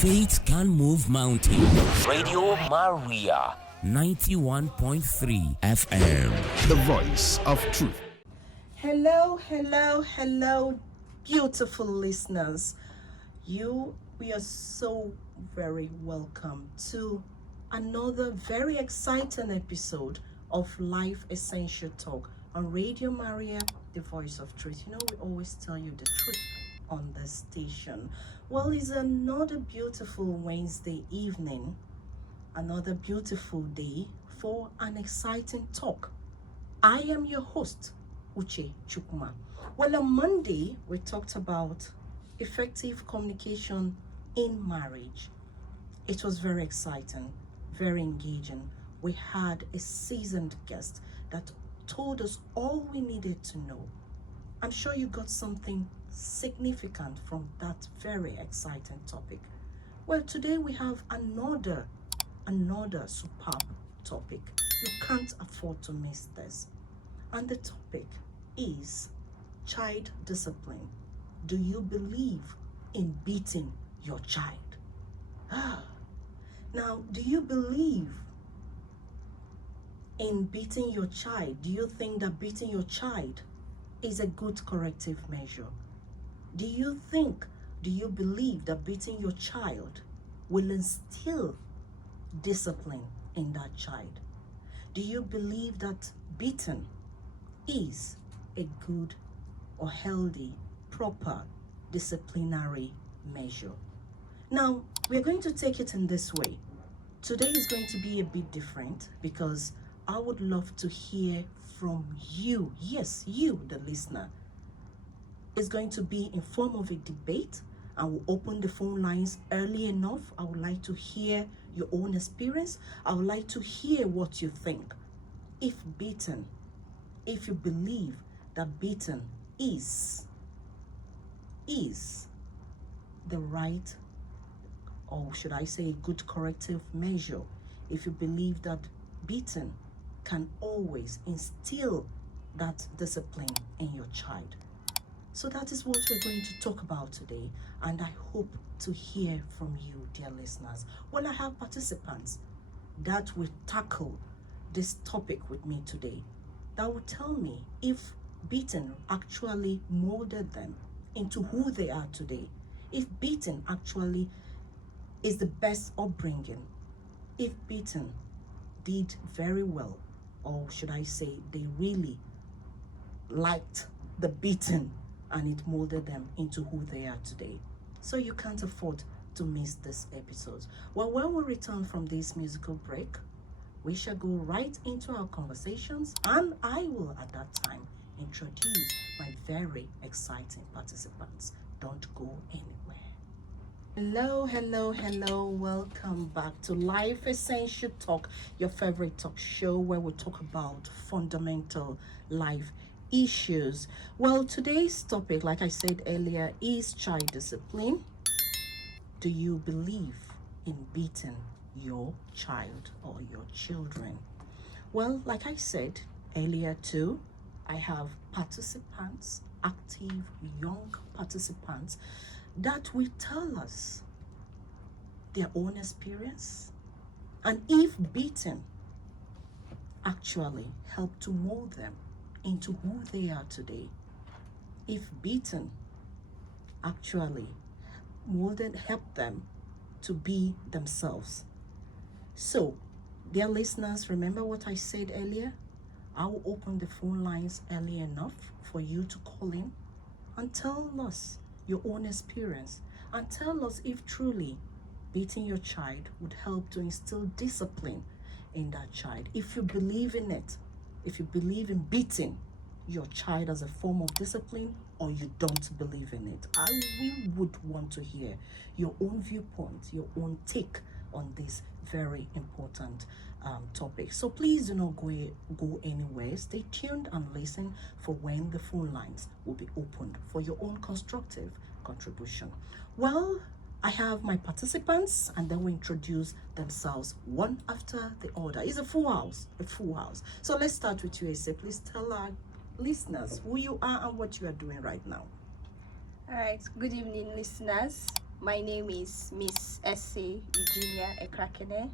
Faith can move mountains. Radio Maria, 91.3 FM. The voice of truth. Hello, beautiful listeners. We are so very welcome to another very exciting episode of Life Essential Talk on Radio Maria, the voice of truth. You know, we always tell you the truth on this station. Well, it's another beautiful Wednesday evening, another beautiful day for an exciting talk. I am your host, Uche Chukwuma. Well, on Monday, we talked about effective communication in marriage. It was very exciting, very engaging. We had a seasoned guest that told us all we needed to know. I'm sure you got something significant from that very exciting topic. Well, today we have another superb topic. You can't afford to miss this. And the topic is child discipline. Do you believe in beating your child? Now, do you believe in beating your child? Do you think that beating your child is a good corrective measure? Do you believe that beating your child will instill discipline in that child? Do you believe that beating is a good or healthy, proper disciplinary measure? Now, we're going to take it in this way. Today is going to be a bit different because I would love to hear from you. Yes, you, the listener. It's going to be in form of a debate. I will open the phone lines early enough. I would like to hear your own experience. I would like to hear what you think. If you believe that beating is the right, or should I say a good corrective measure, if you believe that beating can always instill that discipline in your child. So that is what we're going to talk about today, and I hope to hear from you, dear listeners. Well, I have participants that will tackle this topic with me today, that will tell me if beating actually molded them into who they are today, if beating actually is the best upbringing, if beating did very well, or should I say they really liked the beating and it molded them into who they are today. So you can't afford to miss this episode. Well, when we return from this musical break, we shall go right into our conversations, and I will at that time introduce my very exciting participants. Don't go anywhere. Hello. Welcome back to Life Essential Talk, your favorite talk show where we talk about fundamental life issues. Well, today's topic, like I said earlier, is child discipline. Do you believe in beating your child or your children? Well, like I said earlier too, I have participants, active young participants, that will tell us their own experience and if beating actually helped to mold them into who they are today, if beating actually helped them to be themselves. So, dear listeners, remember what I said earlier? I will open the phone lines early enough for you to call in and tell us your own experience, and tell us if truly beating your child would help to instill discipline in that child. If you believe in it, if you believe in beating your child as a form of discipline, or you don't believe in it. We would want to hear your own viewpoint, your own take on this very important topic. So please do not go anywhere. Stay tuned and listen for when the phone lines will be opened for your own constructive contribution. Well, I have my participants, and then we introduce themselves one after the other. It's a full house. So let's start with you, Ese. Please tell our listeners who you are and what you are doing right now. All right. Good evening, listeners. My name is Miss Essay Eugenia Ekrakene.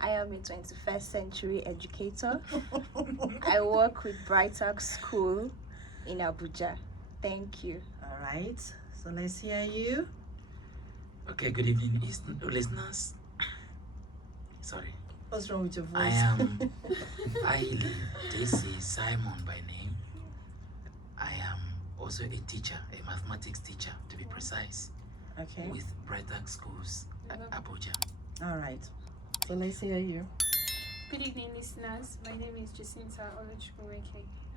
I am a 21st century educator. I work with Brightock School in Abuja. Thank you. All right, so let's hear you. Okay, good evening, listeners. Sorry. What's wrong with your voice? This is Simon by name. I am also a teacher, a mathematics teacher to be precise, Okay. with Brightock Schools at Abuja. All right, so let's hear you. Good evening, listeners. My name is Jacinta Oluchukwuma.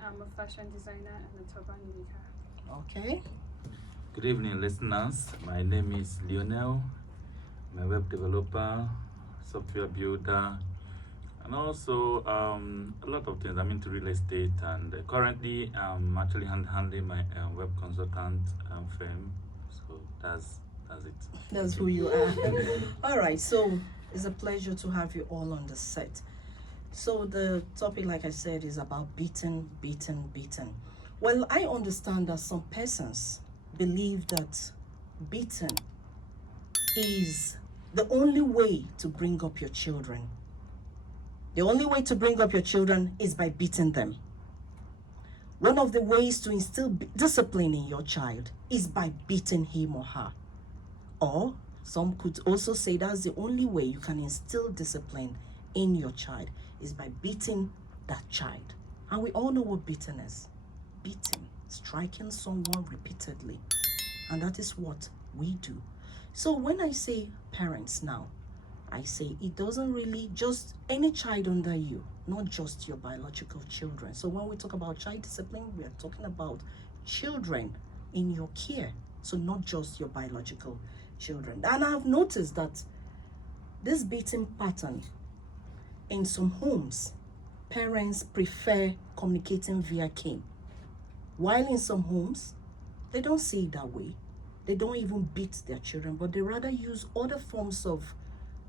I'm a fashion designer and a turban maker. Okay. Good evening, listeners. My name is Lionel. I'm a web developer, software builder, and also a lot of things. I'm into real estate, and currently I'm actually handling my web consultant firm. So that's it. That's who you are. All right, so it's a pleasure to have you all on the set. So the topic, like I said, is about beaten. Well, I understand that some persons believe that beaten is the only way to bring up your children. The only way to bring up your children is by beating them. One of the ways to instill discipline in your child is by beating him or her. Or some could also say that's the only way you can instill discipline in your child is by beating that child. And we all know what beating is. Beating, striking someone repeatedly. And that is what we do. So when I say parents now, I say it doesn't really just any child under you, not just your biological children. So when we talk about child discipline, we are talking about children in your care. So not just your biological children. And I've noticed that this beating pattern in some homes, parents prefer communicating via cane. While in some homes, they don't see it that way. They don't even beat their children, but they rather use other forms of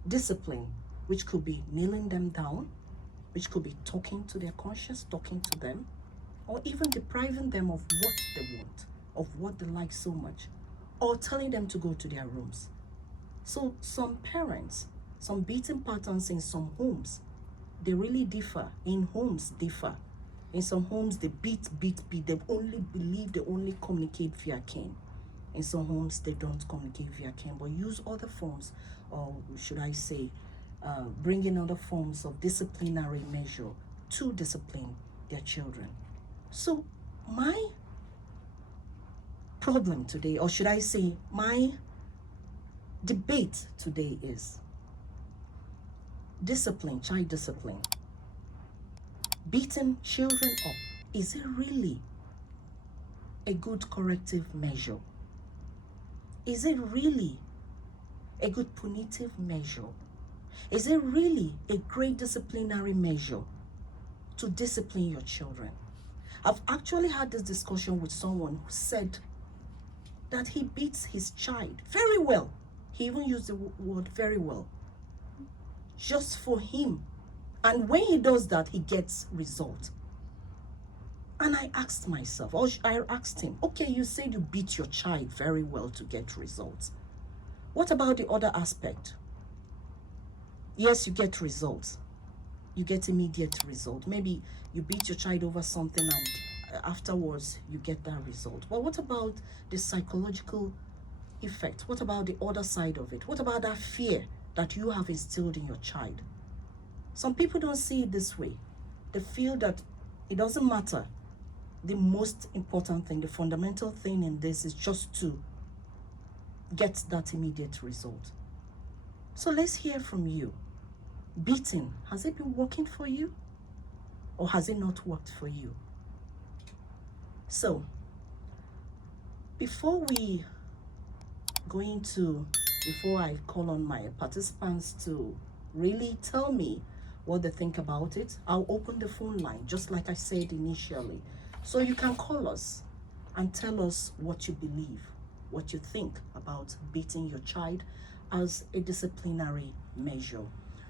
discipline, which could be kneeling them down, which could be talking to their conscience, talking to them, or even depriving them of what they want, of what they like so much, or telling them to go to their rooms. So some parents, some beating patterns in some homes, they really differ. In homes, differ. In some homes, they beat. They only believe they only communicate via cane. In some homes, they don't communicate via cane, but use other forms, or should I say, bring in other forms of disciplinary measure to discipline their children. So my problem today, or should I say, my debate today is discipline, child discipline. Beating children up, is it really a good corrective measure? Is it really a good punitive measure? Is it really a great disciplinary measure to discipline your children? I've actually had this discussion with someone who said that he beats his child very well. He even used the word very well. Just for him. And when he does that, he gets results. And I asked myself, or I asked him, okay, you said you beat your child very well to get results. What about the other aspect? Yes, you get results. You get immediate result. Maybe you beat your child over something and afterwards you get that result. But what about the psychological effect? What about the other side of it? What about that fear that you have instilled in your child? Some people don't see it this way. They feel that it doesn't matter. The most important thing, the fundamental thing in this is just to get that immediate result. So let's hear from you. Beating, has it been working for you? Or has it not worked for you? So, before I call on my participants to really tell me what they think about it, I'll open the phone line, just like I said initially. So you can call us and tell us what you believe, what you think about beating your child as a disciplinary measure.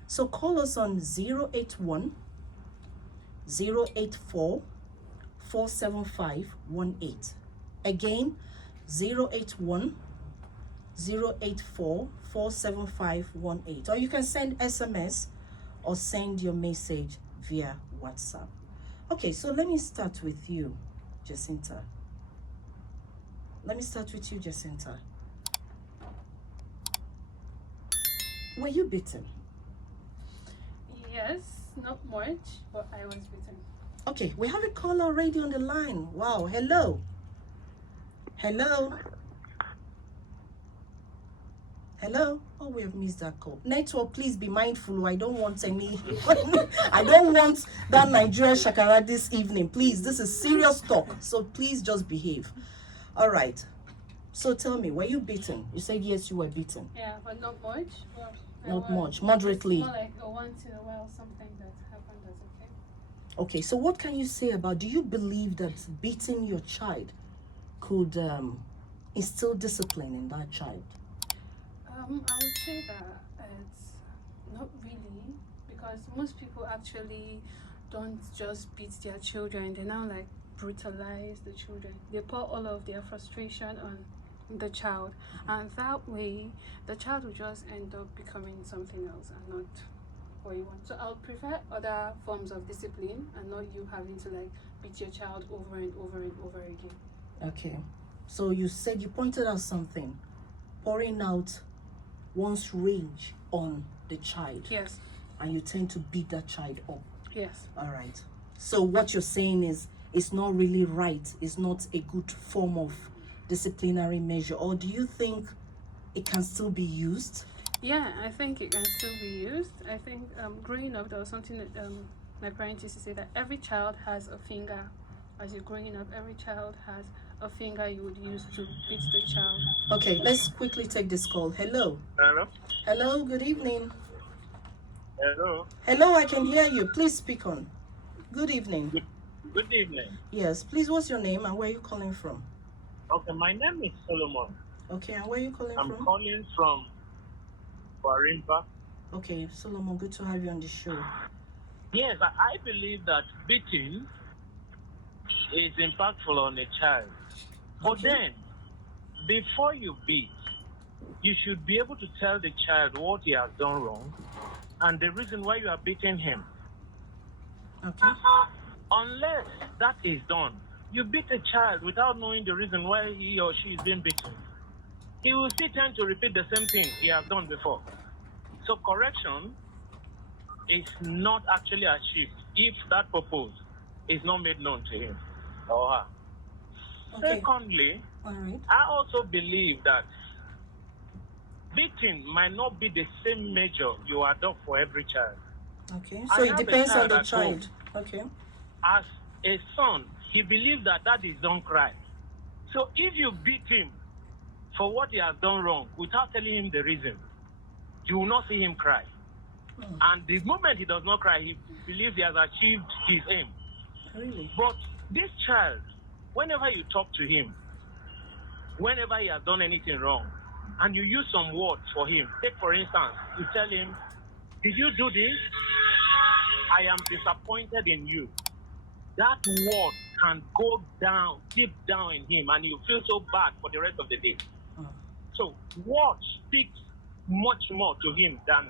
So call us on 081 084 47518. Again, 081 084-475-18, or you can send SMS or send your message via WhatsApp. Okay, so let me start with you, Jacinta. Were you beaten? Yes, not much, but I was beaten. Okay, we have a caller already on the line. Wow, hello. Hello? Oh, we have missed that call. Network, please be mindful. I don't want any... I don't want that Nigerian shakara this evening. Please, this is serious talk. So please just behave. All right. So tell me, were you beaten? You said yes, you were beaten. Yeah, but not much. Well, Not much, moderately. More like a once in a while something that happened that's okay. Okay, so what can you say about, do you believe that beating your child could instill discipline in that child? I would say that it's not really, because most people actually don't just beat their children. They now like brutalize the children. They pour all of their frustration on the child, and that way the child will just end up becoming something else and not what you want. So I would prefer other forms of discipline and not you having to like beat your child over and over and over again. Okay, so you said, you pointed out something, pouring out one's rage on the child. Yes. And you tend to beat that child up. Yes. All right. So what you're saying is, it's not really right. It's not a good form of disciplinary measure. Or do you think it can still be used? Yeah, I think it can still be used. I think growing up, there was something that my parents used to say, that every child has a finger. As you're growing up, every child has a finger you would use to beat the child. Okay, let's quickly take this call. Hello. Hello, good evening. Hello, I can hear you. Please speak on. Good evening. Good evening. Yes, please, what's your name and where are you calling from? Okay, my name is Solomon. Okay, and where are you calling I'm from? calling from Warimpa. Okay, Solomon, good to have you on the show. Yes, I believe that beating is impactful on a child. But Okay. then, before you beat, you should be able to tell the child what he has done wrong and the reason why you are beating him. Okay. Unless that is done, you beat a child without knowing the reason why he or she is being beaten. He will still tend to repeat the same thing he has done before. So correction is not actually achieved if that purpose is not made known to him or her. Okay. Secondly, All right. I also believe that beating might not be the same measure you adopt for every child. Okay, I so it have a depends on child the at home. child. Okay. As a son, he believes that daddies don't cry. So if you beat him for what he has done wrong without telling him the reason, you will not see him cry. And the moment he does not cry, he believes he has achieved his aim. Really? But this child, whenever you talk to him, whenever he has done anything wrong, and you use some words for him, take for instance, you tell him, did you do this? I am disappointed in you. That word can go down, deep down in him, and you feel so bad for the rest of the day. So words speaks much more to him than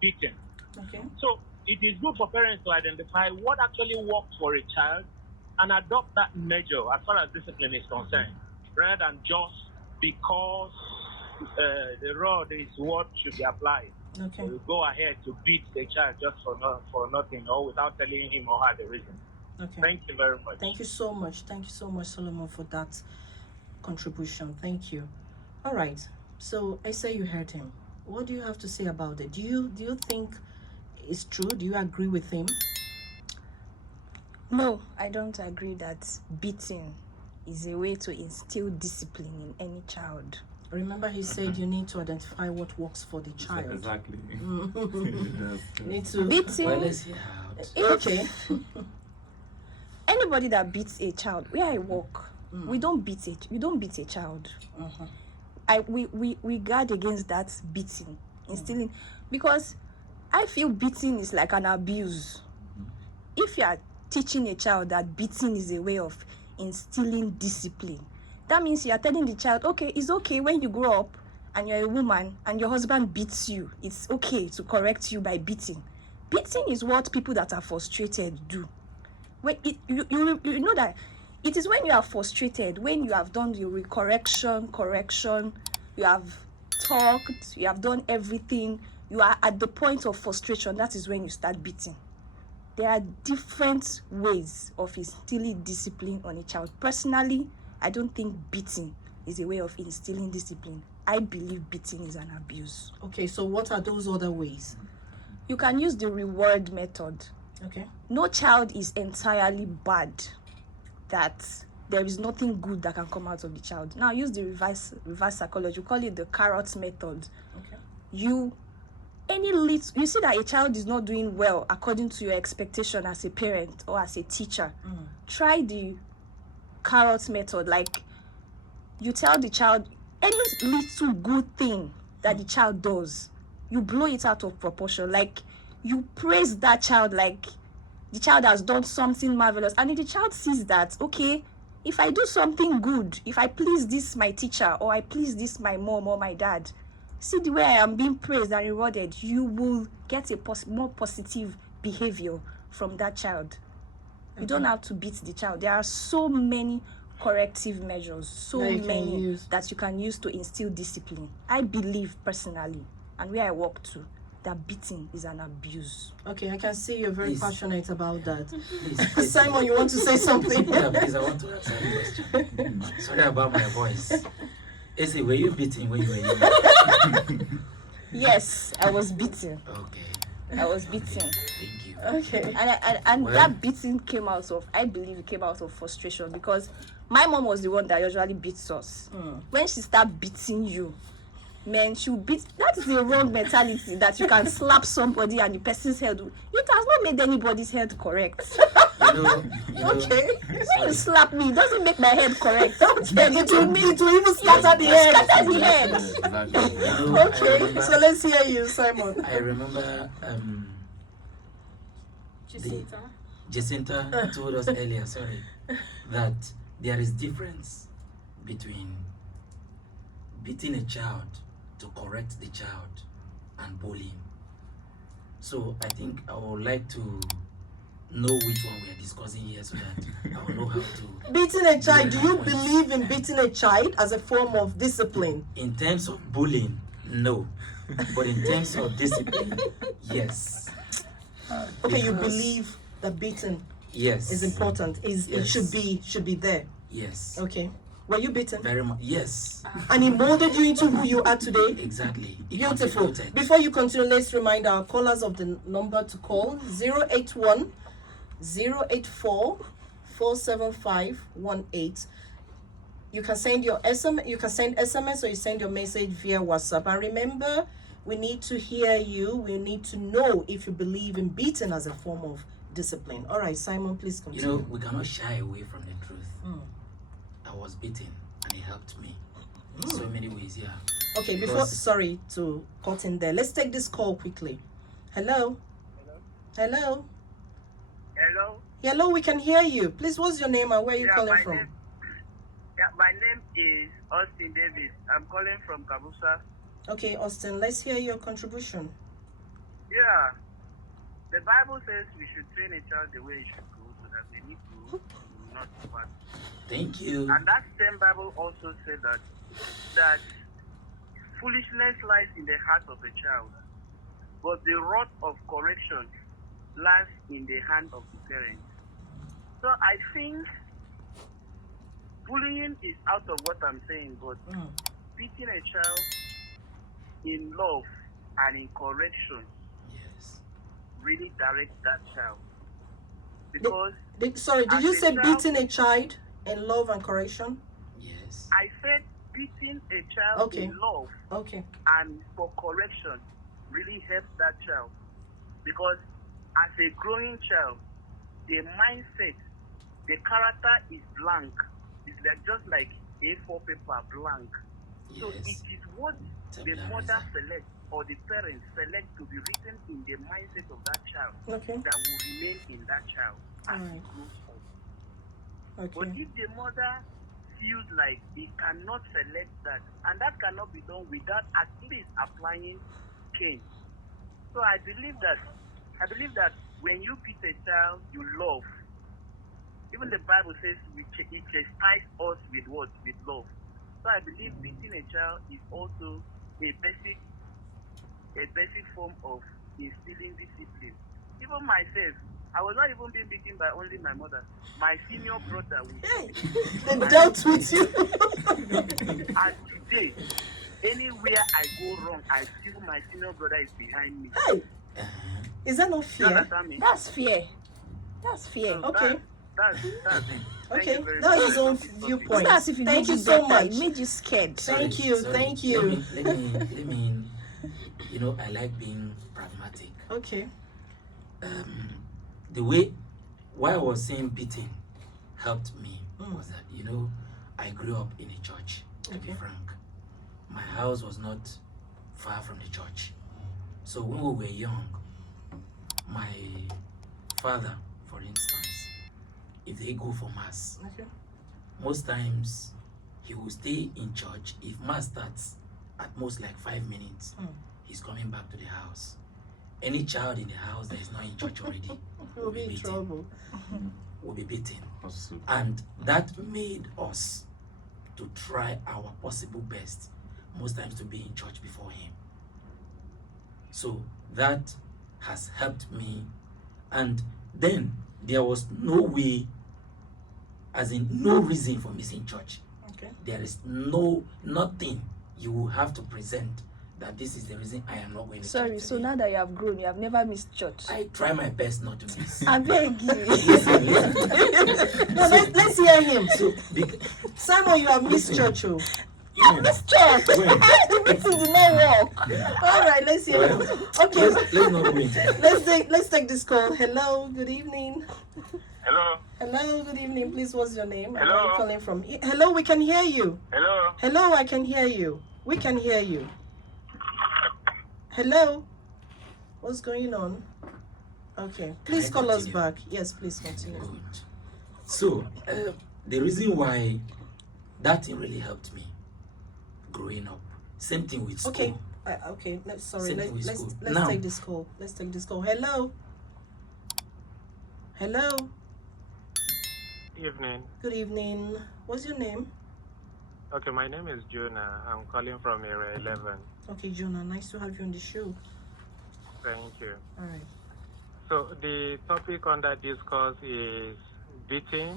beating. Okay. So it is good for parents to identify what actually works for a child and adopt that measure as far as discipline is concerned, rather than just because the rod is what should be applied. Okay. So you go ahead to beat the child just for nothing or without telling him or her the reason. Okay. Thank you very much. Thank you so much. Thank you so much, Solomon, for that contribution. Thank you. All right. So I say you heard him. What do you have to say about it? Do you think it's true? Do you agree with him? No, I don't agree that beating is a way to instill discipline in any child. Remember, he said you need to identify what works for the child. Exactly. You need to. Beating. Well, let's hear out. Okay. Anybody that beats a child, where I work, we don't beat it. We don't beat a child. We guard against that beating, instilling, because I feel beating is like an abuse. If you are teaching a child that beating is a way of instilling discipline, that means you are telling the child, okay, it's okay when you grow up, and you're a woman and your husband beats you, it's okay to correct you by beating. Beating is what people that are frustrated do. When you know that it is when you are frustrated, when you have done the correction, you have talked, you have done everything, you are at the point of frustration, that is when you start beating. There are different ways of instilling discipline on a child. Personally, I don't think beating is a way of instilling discipline. I believe beating is an abuse. Okay, so what are those other ways? You can use the reward method. Okay. No child is entirely bad, that there is nothing good that can come out of the child. Now use the reverse psychology. We call it the carrot method. Okay. You see that a child is not doing well according to your expectation as a parent or as a teacher. Try the carrot method. Like, you tell the child any little good thing that the child does, you blow it out of proportion. Like, you praise that child like the child has done something marvelous. And if the child sees that, okay, if I do something good, if I please this my teacher, or I please this my mom or my dad, see the way I am being praised and rewarded, you will get a more positive behavior from that child. You don't have to beat the child. There are so many corrective measures, that you can use to instill discipline. I believe personally, and where I work to, that beating is an abuse. Okay, I can see you're very Please. passionate about that. Please. Simon, you want to say something? Yeah, please, I want to answer the question. Sorry about my voice. Essie, were you beating when you were young? Yes, I was beaten. Okay. I was beaten. Thank you. Okay. And Well- that beating came out of, I believe it came out of frustration, because my mom was the one that usually beats us. When she starts beating you, man, she'll beat. That is the wrong mentality, that you can slap somebody and the person's head. It has not made anybody's head correct. You know, Okay. When you slap me, it doesn't make my head correct. Okay, it will even scatter the head. Scatter the head. you know, I Okay, remember- so let's hear you, Simon. I remember Jacinta told us earlier, sorry, that there is difference between beating a child to correct the child and bullying. So I think I would like to know which one we are discussing here, so that I will know how to. Beating a child, do you believe in beating a child as a form of discipline? In terms of bullying, no. But in terms of discipline, yes. Okay, you Because- believe that beating Yes. is important. It Yes. should be there. Yes. Okay. Were you beaten? Very much. Yes. And it molded you into who you are today? Exactly. It Beautiful. contributed. Before you continue, let's remind our callers of the number to call: 081 084 47518. You can send your SMS, you can send SMS, or you send your message via WhatsApp. And remember, we need to hear you. We need to know if you believe in beating as a form of discipline. All right, Simon, please You continue. know, we cannot shy away from the truth. I was beaten, and it helped me in so many ways. Yeah. Okay, before, Because- sorry to cut in there. Let's take this call quickly. Hello? Hello? Hello. Hello, we can hear you. Please, what's your name and where are you calling from? My name is Austin Davis. I'm calling from Kabusa. Okay, Austin, let's hear your contribution. Yeah. The Bible says we should train a child the way he should go, so that they need to not depart. Thank you. And that same Bible also said that foolishness lies in the heart of a child, but the rod of correction lies in the hand of the parent. So I think bullying is out of what I'm saying, but beating a child in love and in correction Yes. really directs that child. Because Sorry, did As you a say child- beating a child in love and correction? Yes. I said beating a child Okay. in love Okay. and for correction really helps that child. Because as a growing child, the mindset, the character is blank. It's just like A4 paper blank. So it Yes. is what the Tabula mother rasa. selects or the parents select to be written in the mindset of that child Okay. that will remain in that child as he Alright. grows up. But Okay. if the mother feels like he cannot select that, and that cannot be done without at least applying cane. So I believe that when you beat a child you love, even the Bible says it chastises us with what? With love. So I believe beating a child is also a basic form of instilling discipline. Even myself, I was not even being beaten by only my mother. My senior brother would They dealt with you. and today, anywhere I go wrong, I feel my senior brother is behind me. Hey, is that not You fear? understand me? That's fear. That's fear. So Okay. That's it. Thank Okay, you very that's much. his own It's viewpoint. not as if it Thank made you you so better. much. It made you scared. Thank you, thank you. Let me, you know, I like being pragmatic. Okay. The way, why I was saying beating helped me was that, you know, I grew up in a church, to be Okay. frank. My house was not far from the church. So when we were young, my father, for instance, if they go for mass, Okay. most times he will stay in church. If mass starts at most like 5 minutes, he's coming back to the house. Any child in the house that is not in church already We'll be in beaten. trouble. Will be beaten. Awesome. And that made us to try our possible best, most times to be in church before him. So that has helped me. And then there was no way, as in no reason for missing church. Okay. There is nothing you will have to present that this is the reason I am not going to Sorry, church so today. now that you have grown, you have never missed church. I try my best not to miss. I beg you. No, let's hear him. So, Simon, you have missed church. Oh. Missed church. The meeting did not work. All right, let's hear him. Okay, let's not go into that. let's take this call. Hello, good evening. Hello. Hello, good evening. Please, what's your name? And Hello. where are you calling from? Hello, we can hear you. Hello. Hello, I can hear you. We can hear you. Hello. What's going on? Okay, please Can I call us continue? back. Yes, please continue. Good. So, the reason why that thing really helped me growing up. Same thing with school. Okay. Okay. Sorry. Same thing with Let's school. let's Now- take this call. Let's take this call. Hello. Hello. Evening. Good evening. What's your name? Okay, my name is Jonah. I'm calling from Area 11. Okay, Jonah. Nice to have you on the show. Thank you. All right. So the topic under discourse is beating.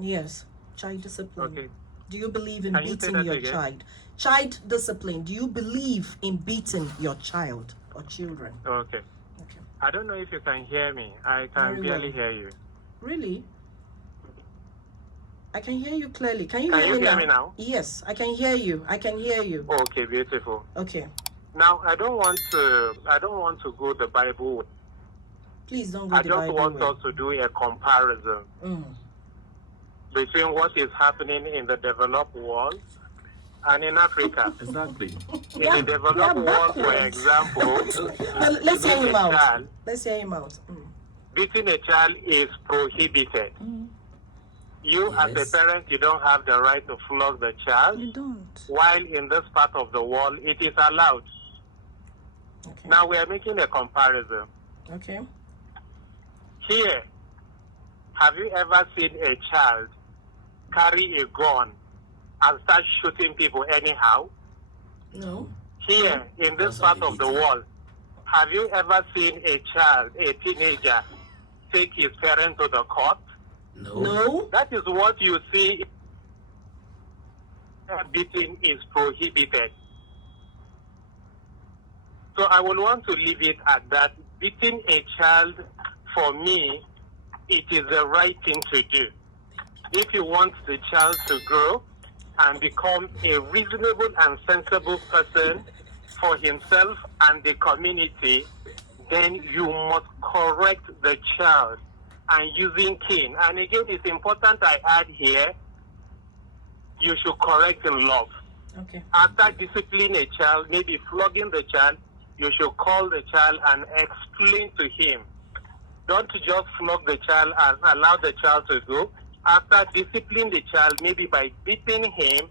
Yes. Child discipline. Okay. Do you believe in Can you say beating that your again? child? Child discipline. Do you believe in beating your child or children? Okay. Okay. I don't know if you can hear me. I can Very barely well. hear you. Really? I can hear you clearly. Can you Can hear you me hear now? me now? Yes, I can hear you. I can hear you. Okay, beautiful. Okay. Now I don't want to go the Bible way. Please don't go I the just Bible want way. us to do a comparison between what is happening in the developed world and in Africa. Exactly. In the developed world, for example, Well, let's hear him a out. child, Let's hear him out. beating a child is prohibited. You as Yes. a parent, you don't have the right to flog the child, You don't. while in this part of the world, it is allowed. Okay. Now we are making a comparison. Okay. Here, have you ever seen a child carry a gun and start shooting people anyhow? No. Here, in this Because part of of the the beating. world, have you ever seen a child, a teenager, take his parent to the court? No. That is what you see. Beating is prohibited. So I would want to leave it at that. Beating a child, for me, it is the right thing to do. If you want the child to grow and become a reasonable and sensible person for himself and the community, then you must correct the child and using cane. And again, it's important I add here, you should correct in love. Okay. After disciplining a child, maybe flogging the child, you should call the child and explain to him. Don't just flog the child and allow the child to go. after disciplining the child, maybe by beating him,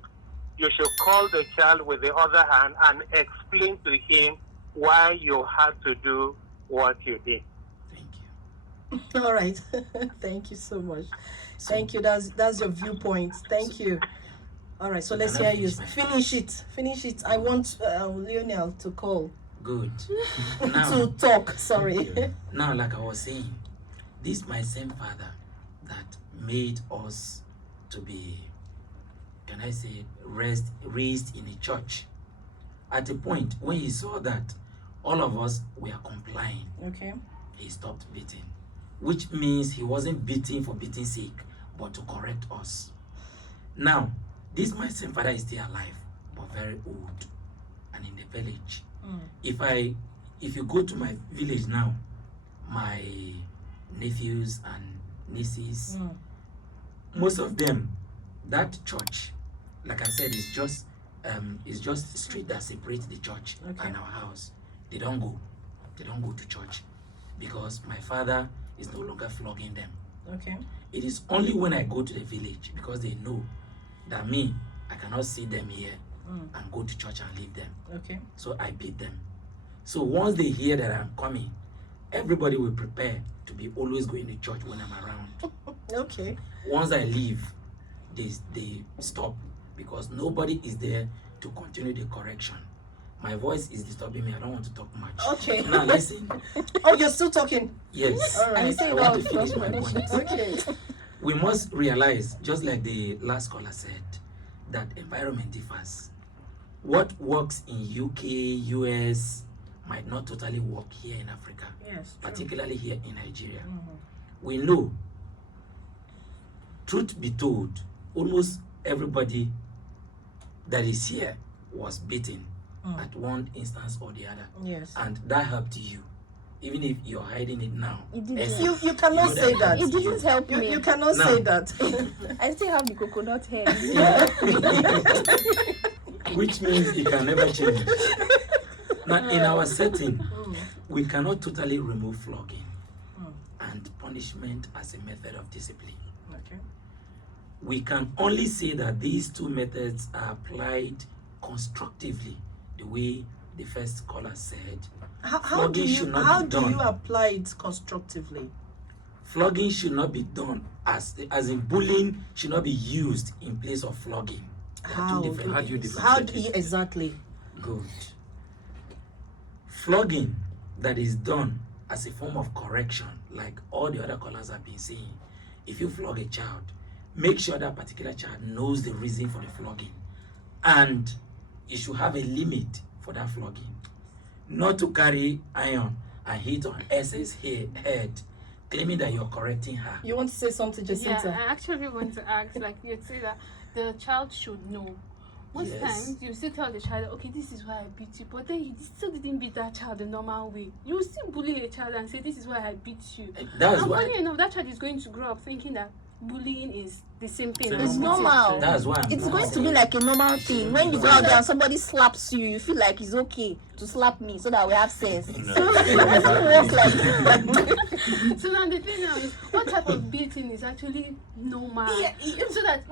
you should call the child with the other hand and explain to him why you had to do what you did. Thank you. All right. Thank you so much. Thank you. That's your viewpoint. Thank you. All right. So let's Can I hear you. finish my Finish it. I want Lionel to call Good. to Now, talk. Sorry. now, like I was saying, this my same father that made us to be, can I say, raised in a church. At a point when he saw that all of us were complying, Okay. he stopped beating, which means he wasn't beating for beating's sake, but to correct us. Now, this my same father is still alive, but very old and in the village. If you go to my village now, my nephews and nieces, most of them, that church, like I said, is just a street that separates the church and our house. They don't go to church because my father is no longer flogging them. Okay. It is only when I go to the village, because they know that I cannot see them here and go to church and leave them. Okay. So I beat them. So once they hear that I'm coming, everybody will prepare to be always going to church when I'm around. Okay. Once I leave, they stop because nobody is there to continue the correction. My voice is disturbing me. I don't want to talk much. Okay. Now listen. Oh, you're still talking. Yes. All right. I want to finish my point. Okay. We must realize, just like the last caller said, that environment differs. What works in UK, US might not totally work here in Africa, Yes. particularly here in Nigeria. We know, truth be told, almost everybody that is here was beaten at one instance or the other. Yes. And that helped you. Even if you're hiding it now. It didn't. Yes. You cannot say that. It didn't help me. You cannot No. say that. I still have the coconut head. Which means it can never change. Now, in our setting, we cannot totally remove flogging and punishment as a method of discipline. Okay. We can only say that these two methods are applied constructively, the way the first caller said. How do you apply it constructively? Flogging should not be done as in bullying should not be used in place of flogging. They are How two different How do you things. How do you exactly? Good. Flogging that is done as a form of correction, like all the other callers have been saying. If you flog a child, make sure that particular child knows the reason for the flogging. And you should have a limit for that flogging. Not to carry iron and hit on S's head, claiming that you're correcting her. You want to say something, Jacinta? Yeah, I actually want to ask, like you'd say that the child should know. Most Yes. times you still tell the child, okay, this is why I beat you, but then you still didn't beat that child the normal way. You still bully a child and say, this is why I beat you. That's And why. funny enough, that child is going to grow up thinking that bullying is the same thing. Same as It's normal. beating. normal. That's why I'm It's not going to saying- be like a normal thing. When you go out there and somebody slaps you, you feel like it's okay to slap me so that we have sense. No. So it doesn't work like that. So now the thing now is, what type of beating is actually normal? So that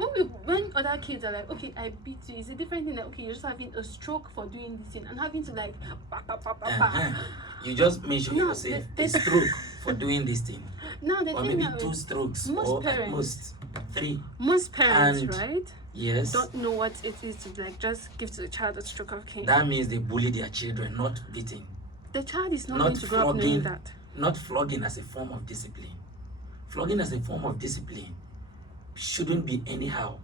when other kids are like, okay, I beat you, it's a different thing. That okay, you're just having a stroke for doing this thing and having to like, pa, pa, pa, pa, pa. Uh-huh. You just mention No, yourself the- a stroke for doing this thing. Now the Or thing maybe now 2 is, strokes, most or at parents- most 3. most parents, And- right, Yes. don't know what it is to like just give to the child a stroke of cane. That means they bully their children, not beating. The child is not Not going to grow up knowing flogging. that. Not flogging as a form of discipline. Flogging as a form of discipline shouldn't be anyhow.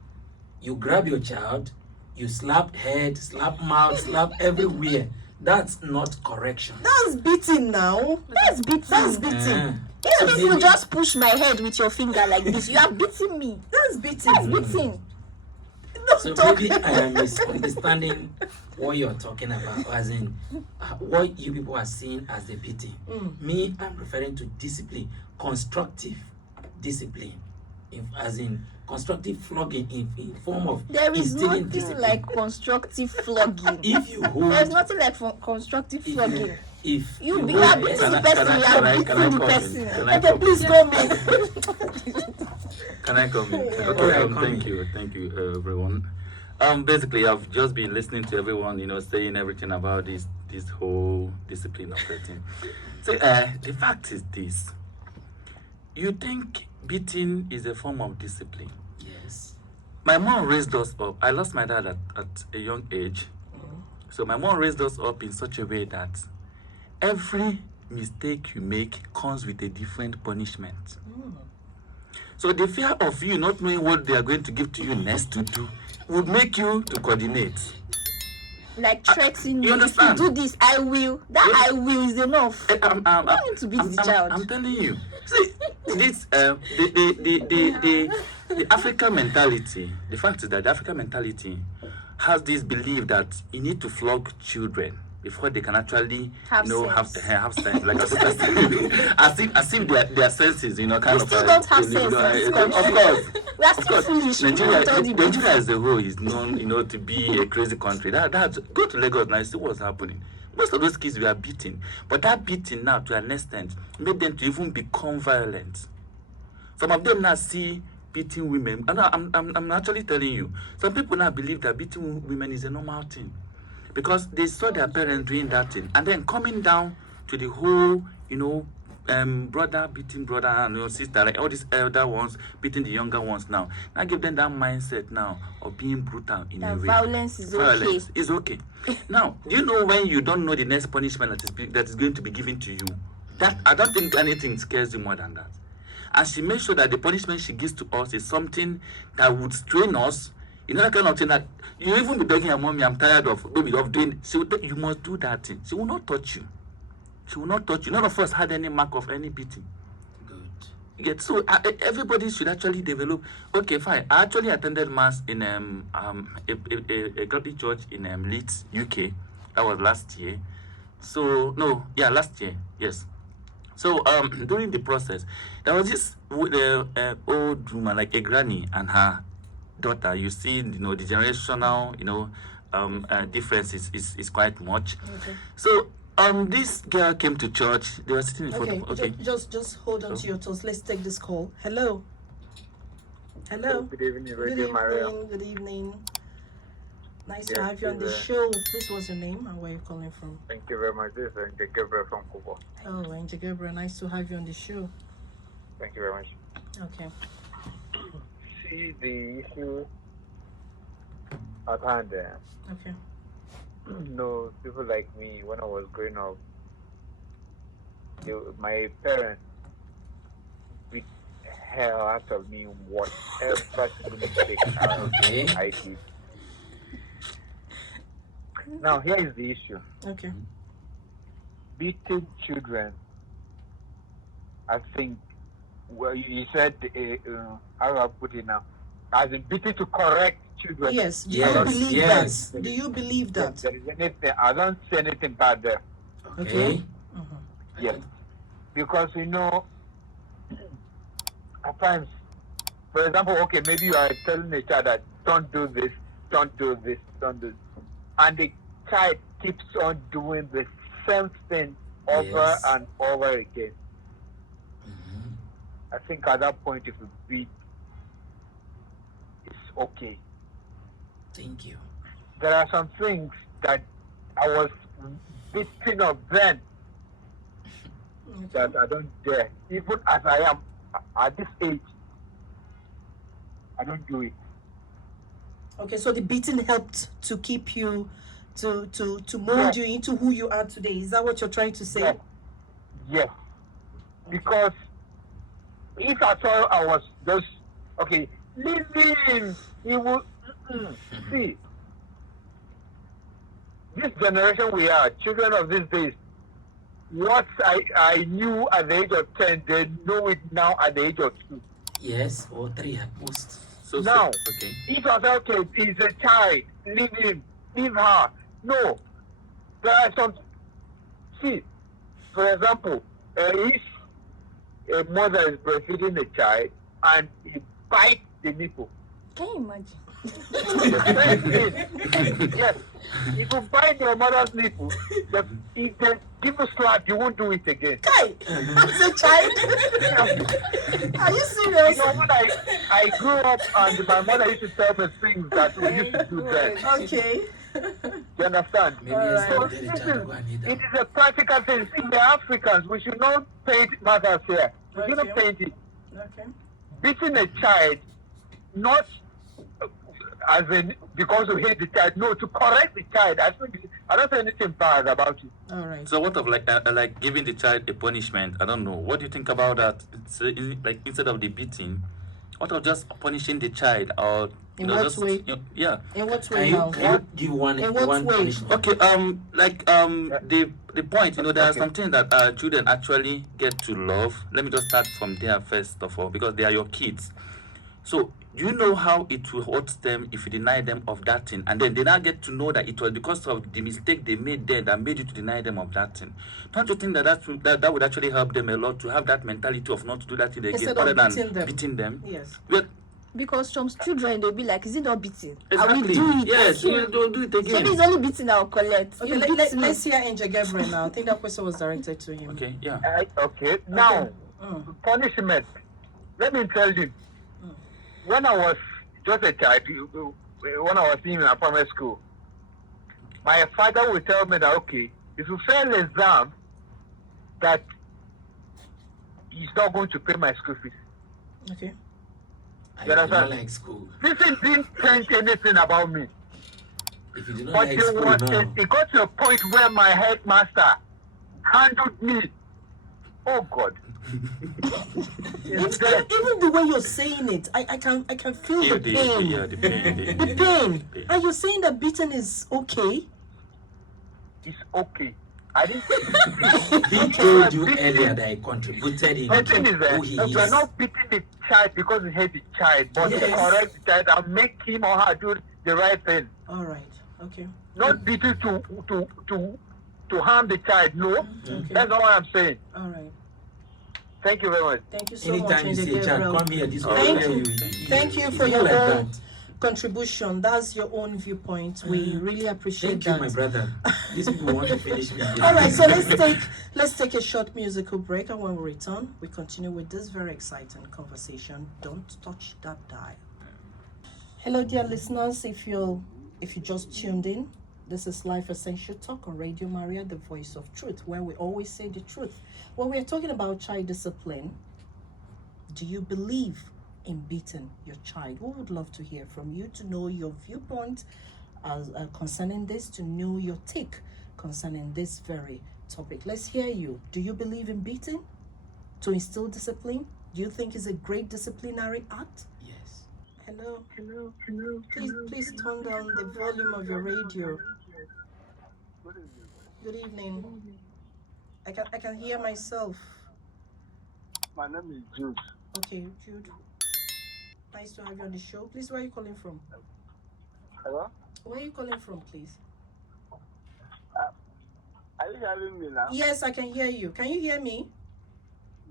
You grab your child, you slap head, slap mouth, slap everywhere. That's not correction. That's beating now. That's beating. That's beating. Uh, Even so if you maybe- just push my head with your finger like this, you are beating me. That's beating. That's beating. So maybe I am misunderstanding what you're talking about, as in what you people are seeing as the beating. Me, I'm referring to discipline, constructive discipline, as in constructive flogging in form of There is instilling nothing discipline. like constructive flogging. If you There's hold, nothing like constructive if flogging. if You you be hold happy it- to the Can I- person, you can I- are can I beating the come in? person. Can I Okay, come please in? come in. Can I come in? Yeah. Okay, Alright, come thank in. you, everyone. Basically, I've just been listening to everyone, saying everything about this whole discipline of thing. So, the fact is this: you think beating is a form of discipline? Yes. My mom raised us up. I lost my dad at a young age, so my mom raised us up in such a way that every mistake you make comes with a different punishment. So the fear of you not knowing what they are going to give to you next to do would make you to coordinate. Like threatening you you. If you understand? do this, I will. That Yes. I will is enough. Eh, You don't need to beat the child. I'm telling you. See, this the African mentality. The fact is that the African mentality has this belief that you need to flog children before they can actually, Have have sense. have sense. Like as if their senses, kind We of. still don't have sense in this of country. course. We are Of still course, foolish. We Nigeria, don't do Nigeria beating. as a whole is known, to be a crazy country. That's go to Lagos now, see what's happening. Most of those kids were beaten, but that beating now, to an extent, made them to even become violent. Some of them now see beating women, and I'm actually telling you, some people now believe that beating women is a normal thing, because they saw their parents doing that thing, and then coming down to the whole, brother beating brother and sister, like all these elder ones beating the younger ones now give them that mindset now of being brutal in That a way. violence is Violence okay. is okay. Now, do you know when you don't know the next punishment that is going to be given to you? That I don't think anything scares you more than that. And she makes sure that the punishment she gives to us is something that would strain us. That kind of thing that you even be begging your mommy, I'm tired of doing. You must do that thing. She will not touch you. She will not touch you. None of us had any mark of any beating. Good. So everybody should actually develop. Okay, fine. I actually attended mass in a Catholic church in Leeds, UK. That was last year. So last year. Yes. So during the process, there was this old woman, like a granny, and her daughter. You see, the generational, difference is quite much. Okay. So this girl came to church. They were sitting in front Okay, of. Okay. just hold on to your toes. Let's take this call. Hello. Good evening, Good Radio Maria. evening. Good evening. Nice to Yes, have you on the please, show. Please, what's your name and where are you calling from? Thank you very much. This is Uche Chukwuma from Cohost. Oh, Angel Gabriel, nice to have you on the show. Thank you very much. Okay. See the issue at hand there. Okay. People like me, when I was growing up, my parents beat hell out of me whatever single mistake Okay. I did. Now, here is the issue. Okay. Beating children, I think, well, you said, how do I put it now? As in beating to correct children. Yes. Do Yes, you believe yes. that? Do you believe that? There is anything, I don't see anything bad there. Okay. Yes. Because, at times, for example, okay, maybe you are telling a child that don't do this, don't do this, don't do this. And the child keeps on doing the same thing over Yes. and over again. Mhm. I think at that point, if you beat, it's okay. Thank you. There are some things that I was beaten of then that I don't dare. Even as I am at this age, I don't do it. Okay, so the beating helped to keep you, to mold you into who you are today. Is that what you're trying to say? Yes. Yes. Because if at all I was just, okay, leave him, he will, see, this generation we are, children of these days, what I knew at the age of 10, they know it now at the age of 2. Yes, or 3 at most. Now, okay. if I say, okay, he's a child, leave him, leave her. No. There are some, see, for example, if a mother is breastfeeding a child and he bites the nipple, Can you imagine? Yes. If you bite your mother's nipple, if they give you slap, you won't do it again. Kai, as a child? Are you You serious? know, when I grew up and my mother used to tell me things that we used to do then. Okay. You understand? Maybe Alright. yes, So tell the this child to go is, and kneel it down. is a practical thing. See, we're Africans. We should not paint matters here. We should not Okay. paint it. Okay. Beating a child, not as in because you hate the child. No, to correct the child. I don't say anything bad about it. All right. So what of like giving the child a punishment? I don't know. What do you think about that? It's like instead of the beating, what of just punishing the child or In what just way? yeah. In what Can way you, now? can you give one In what way? punishment? Okay, the point, there are Okay. some things that children actually get to love. Let me just start from there first of all, because they are your kids. So do you know how it will hurt them if you deny them of that thing, and then they now get to know that it was because of the mistake they made then that made you to deny them of that thing? Don't you think that would actually help them a lot to have that mentality of not to do that thing again, Instead of other than beating them. beating them? Yes. Well, Because some children they'll be like, is it not beating? I will exactly. do it. Yes, you don't do it Maybe again. it's only beating I'll collect. Okay, You beat me. let's hear Angel Gabriel now. I think that question was directed to him. Okay, yeah. Okay. Now, punishment. Let me tell you. When I was just a child, when I was in a primary school, my father would tell me that, okay, if you fail the exam, that he's not going to pay my school fees. Okay. I You do not understand? like school. This didn't change anything about me. If you do not But like school now, it got to a point where my headmaster handled me. Oh God. Even the way you're saying it, I can feel the pain. the pain. The pain. And you're saying that beating is okay? It's okay. I didn't. he told you earlier that he contributed in The thing is who he that is. we're not beating the child because we hate the child, but to Yes. correct the child and make him or her do the right thing. All right. Okay. Not beating to harm the child. No, Okay. that's not what I'm saying. All right. Thank you very much. Thank you so much, Anytime you Angel see a child, Gabriel. come here. This will Thank tell you. you. Thank you It's for not your like own that. contribution. That's your own viewpoint. We really appreciate Thank you, that. my brother. These people want to finish me. All right, so let's take a short musical break, and when we return, we continue with this very exciting conversation. Don't touch that dial. Hello, dear listeners. If you just tuned in, this is Life Essential Talk on Radio Maria, the voice of truth, where we always say the truth. When we are talking about child discipline, do you believe in beating your child? We would love to hear from you, to know your viewpoint as concerning this, to know your take concerning this very topic. Let's hear you. Do you believe in beating to instill discipline? Do you think it's a great disciplinary act? Yes. Hello. Please turn down the volume of your radio. Good evening. I can hear myself. My name is Jude. Okay, Jude. Nice to have you on the show. Please, where are you calling from? Hello? Where are you calling from, please? Are you hearing me now? Yes, I can hear you. Can you hear me?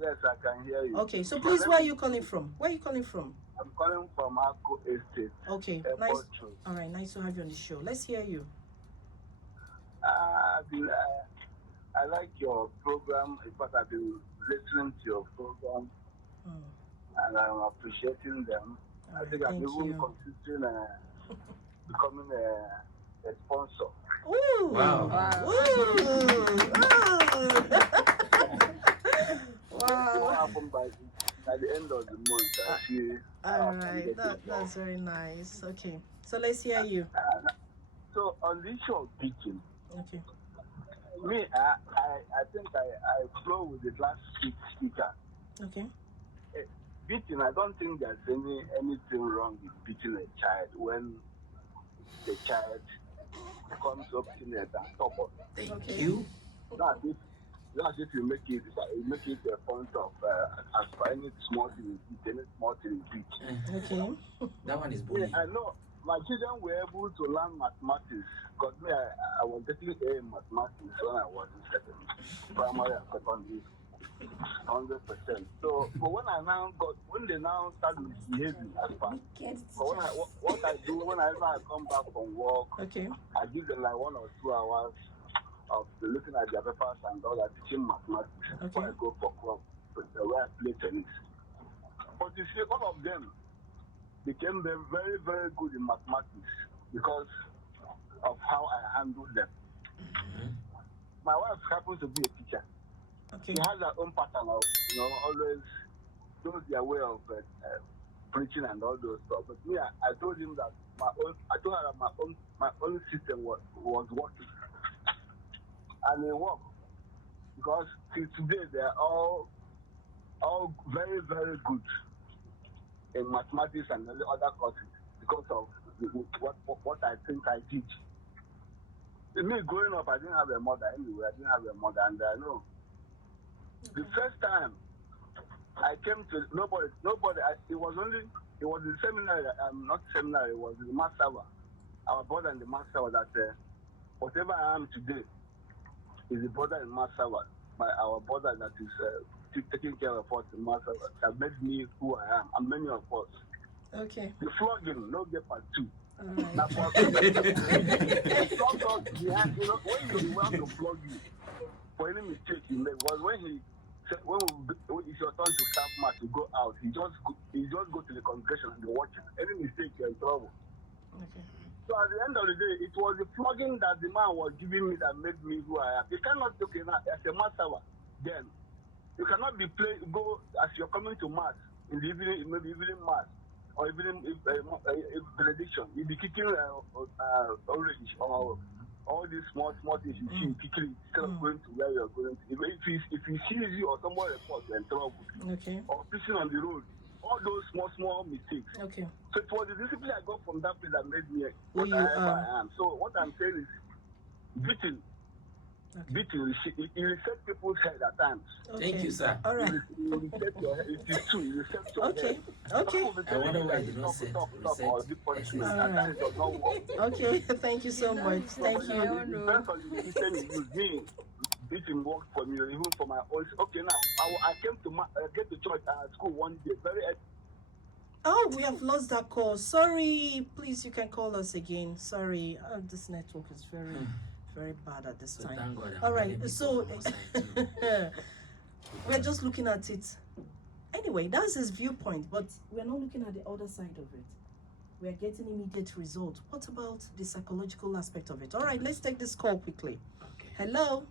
Yes, I can hear you. Okay, so please, where are you calling from? Where are you calling from? I'm calling from Akko Estate. Okay, Airport nice. Road. All right, nice to have you on the show. Let's hear you. I like your program. In fact, I've been listening to your program and I'm appreciating them. I think I'm even considering becoming a sponsor. Ooh. Wow. Wow. What happened by the end of the month? I see. All right, that's very nice. Okay, so let's hear you. So on the issue of teaching, Okay. me, I think I flow with the last speaker. Okay. Beating, I don't think there's anything wrong with beating a child when the child comes up in it and stubborn. Thank you. That's if you make it a point of as for any small thing, any small thing beat. Okay. That one is bullying. I know my children were able to learn mathematics because me, I was getting A in mathematics when I was in primary and secondary. 100%. So, but when they now start misbehaving as far, but what I do whenever I come back from work, Okay. I give them like 1 or 2 hours of looking at their papers and all that, teaching mathematics before I go for club, where I play tennis. But you see, all of them became very, very good in mathematics because of how I handled them. My wife happens to be a teacher. Okay. She has her own pattern of, always knows their way of preaching and all those stuff. But me, I told him that I told her that my own system was working, and it worked because till today they are all very, very good in mathematics and other courses because of what I think I did. Me growing up, I didn't have a mother anyway. I didn't have a mother, and I know the first time I came to nobody. It was the seminary. Not seminary. It was the master. Our brother in the master that whatever I am today is the brother in master. By our brother that is taking care of us in master that made me who I am, and many of us. Okay. The flogging, no get part 2. Right. That was he flogged us behind. When you want to flog you for any mistake you make was when he said when it's your turn to serve match to go out. He just go to the congregation and watch it. Any mistake you're in trouble. Okay. So at the end of the day, it was the flogging that the man was giving me that made me who I am. You cannot look at as a master then. You cannot go as you're coming to mass in the evening, maybe evening mass or evening benediction. You'll be kicking orange or all these small things you see kicking instead of going to where you're going to. If he sees you or somebody reports you're in trouble. Okay. Or pissing on the road. All those small mistakes. Okay. So it was the discipline I got from that place that made me Who you are. I am. So what I'm saying is beating, you reset people's head at times. Okay. Thank you, sir. All right. You reset your head. It is true. You reset your head. Okay. I wonder why you don't say Talk or give punishment. All At right. times it does not work. Okay. Thank you so much. Thank So, you. it depends on the system you use. Me, beating worked for me, even for my own. Okay, now I came to get to church at school one day, very early. Oh, we have lost that call. Sorry. Please, you can call us again. Sorry. This network is very, very bad at this time. Thank God. All right. So we're just looking at it. Anyway, that's his viewpoint, but we're not looking at the other side of it. We're getting immediate results. What about the psychological aspect of it? All right, let's take this call quickly. Okay. Hello.